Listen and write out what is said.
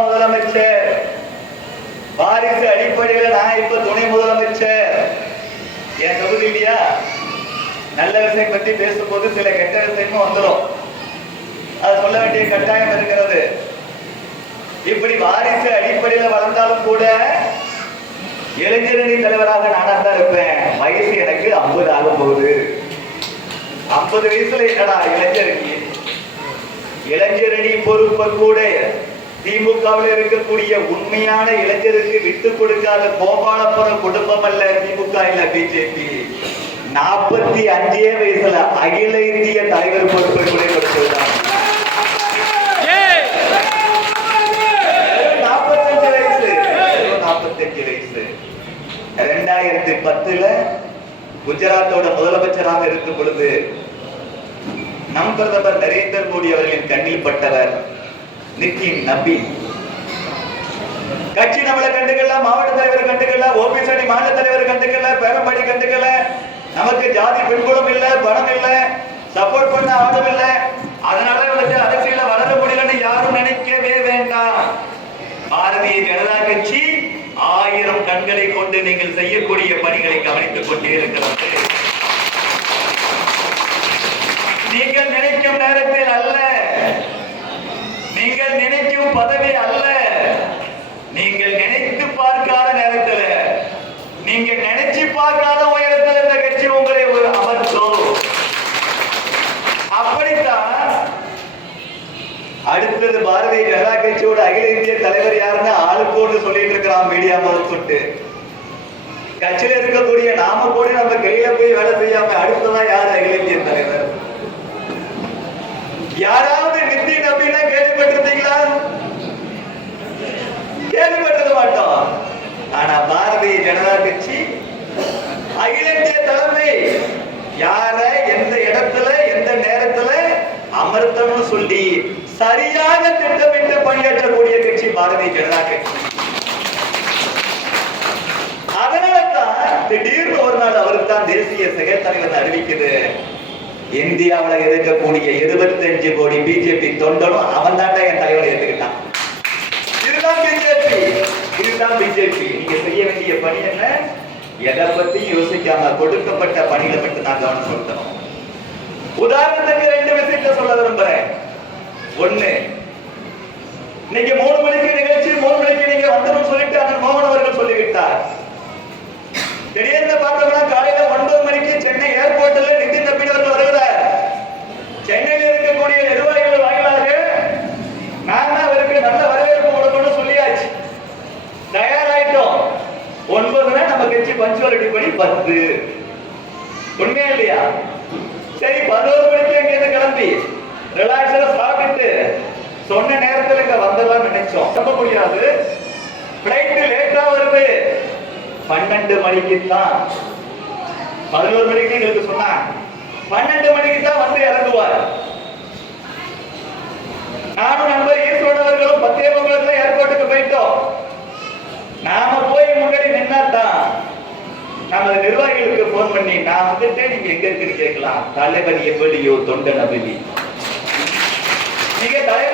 முதலமைச்சர் வாரிசு அடிப்படையில் நான் இப்ப துணை முதலமைச்சர். என் தொகுதி இல்லையா, நல்ல விஷயம் பற்றி பேசும்போது சில கெட்ட விஷயமும் வந்துடும், அது சொல்ல வேண்டிய கட்டாயம் இருக்கிறது. இப்படி வாரிசு அடிப்படையில் வளர்ந்தாலும் கூட இளைஞரணி தலைவராக நானாக தான் இருப்பேன். வயசு எனக்கு 50 ஆக போகுது. 50 வயசுல என்னடா இளைஞரணி பொறுப்பை கூட திமுகவில் இருக்கக்கூடிய உண்மையான இளைஞருக்கு விட்டு கொடுக்காத கோபாலபுரம் குடும்பம் அல்ல திமுக இல்ல பிஜேபி. 45 வயசுல அகில இந்திய தலைவர் பொறுப்பை கூட கொடுத்துதான். 45 வயசு 2010 குஜராத்தோட முதலமைச்சராக இருக்கும் பொழுது நம் பிரதமர் நரேந்திர மோடி அவர்களின் கண்ணில் பட்டவர் நிதின் நபீன். கட்சி நம்மளை கண்டுக்கல, மாவட்ட தலைவர் கண்டுக்கல, ஓபிஎஸ் அணி மாநில தலைவர் கண்டுக்கல, பெரம்படி கண்டுக்கல. நமக்கு ஜாதி பின்புலம் இல்ல, பணம் இல்ல, சப்போர்ட் பண்ண ஆளும் இல்ல, அதனால அரசியல வளர முடியலன்னு யாரும் நினைக்கவே வேண்டாம். பாரதிய ஜனதா கட்சி 1000 கண்களை கொண்டு நீங்கள் செய்யக்கூடிய பணிகளை கவனித்துக் கொண்டே இருக்கிறது. நீங்கள் நினைக்கும் நேரத்தில் அல்ல, நீங்கள் நினைக்கும் பதவி அல்ல, நீங்கள் நினைத்து பார்க்காத நேரத்தில், நீங்க நினைச்சு பார்க்காத உயரத்தில் இந்த கட்சி உங்களை ஒரு அமர்த்தும். அப்படித்தான் அடுத்தது பாரதிய ஜனதா கட்சியோட அகில இந்திய தலைவர் யாருன்னு ஆளுக்கோடு சொல்லிட்டு இருக்கிறான் மீடியா முதல் தொட்டு. கட்சியில இருக்கக்கூடிய நாம கூட நம்ம கையில போய் வேலை செய்யாம அடுத்ததான் யாரு அகில இந்திய தலைவர்? யாராவது நிதின் அப்படின்னா கேள்விப்பட்டிருந்தீங்களா? கேள்விப்பட்டிருக்க மாட்டோம். ஆனா பாரதிய ஜனதா கட்சி அகில இந்திய தலைமை யார எந்த இடத்துல எந்த நேரத்துல அமர்த்தம்னு சொல்லி சரியாக திட்டமிட்டு பணியாற்றக்கூடிய கட்சி பாரதிய ஜனதா கட்சி. அதனால்தான் திடீர்னு ஒரு நாள் அவருக்கு தான் தேசிய செயல் தலைவர் அறிவிக்குது. இந்தியாவில் இருக்கக்கூடிய 25 கோடி பிஜேபி தொண்டனும் அவன் தாண்டா என் தலைவரை ஏற்றுக்கிட்டான். இதுதான் பிஜேபி, இதுதான் பிஜேபி. நீங்க செய்ய வேண்டிய பணி என்ன? எதை பத்தி யோசிக்காம கொடுக்கப்பட்ட பணியில மட்டும் நான் கவனம் செலுத்தணும். உதாரணத்துக்கு 2 விஷயத்தை சொல்ல விரும்புறேன். ஒண்ணு, இன்னைக்கு 3 மணிக்கு நிகழ்ச்சி, 3 மணிக்கு நீங்க வந்துடும் சொல்லிட்டு அண்ணன் மோகன் அவர்கள் சொல்லிவிட்டார். திடீர்னு பார்த்தோம்னா காலையில 9 மணிக்கு சென்னை ஏர்போர்ட்ல நிதின் நபீன் அவர்கள் வருகிறார். சென்னையில் இருக்கக்கூடிய நிர்வாகிகள் வாயிலாக நாங்க அவருக்கு நல்ல வரவேற்பு கொடுக்கணும்னு சொல்லியாச்சு, தயாராயிட்டோம். 9 நம்ம கட்சி பஞ்சுவாலிட்டி படி 10. உண்மையா இல்லையா? சரி, 11 மணிக்கு அங்கிருந்து கிளம்பி ரிலாக்ஸா சாப்பிட்டு சொன்ன நேரத்தில் இங்க வந்தலாம் நினைச்சோம். நம்ப முடியாது, பிளைட் லேட்டா வருது. 12 மணிக்கு தான், 11 மணிக்கு எங்களுக்கு சொன்னா 12 மணிக்கு தான் வந்து இறங்குவார். நானும் நண்பர் ஈஸ்வரன் அவர்களும் 10 ஏர்போர்ட்டுக்கு போயிட்டோம். நாம போய் முன்னாடி நின்னாதான் நமது நிர்வாகிகளுக்கு போன் பண்ணி நான் வந்துட்டு நீங்க எங்க இருக்குன்னு கேட்கலாம். தலைவர் எப்படியோ தொண்டன் அபிலி, நீங்க தலைவர்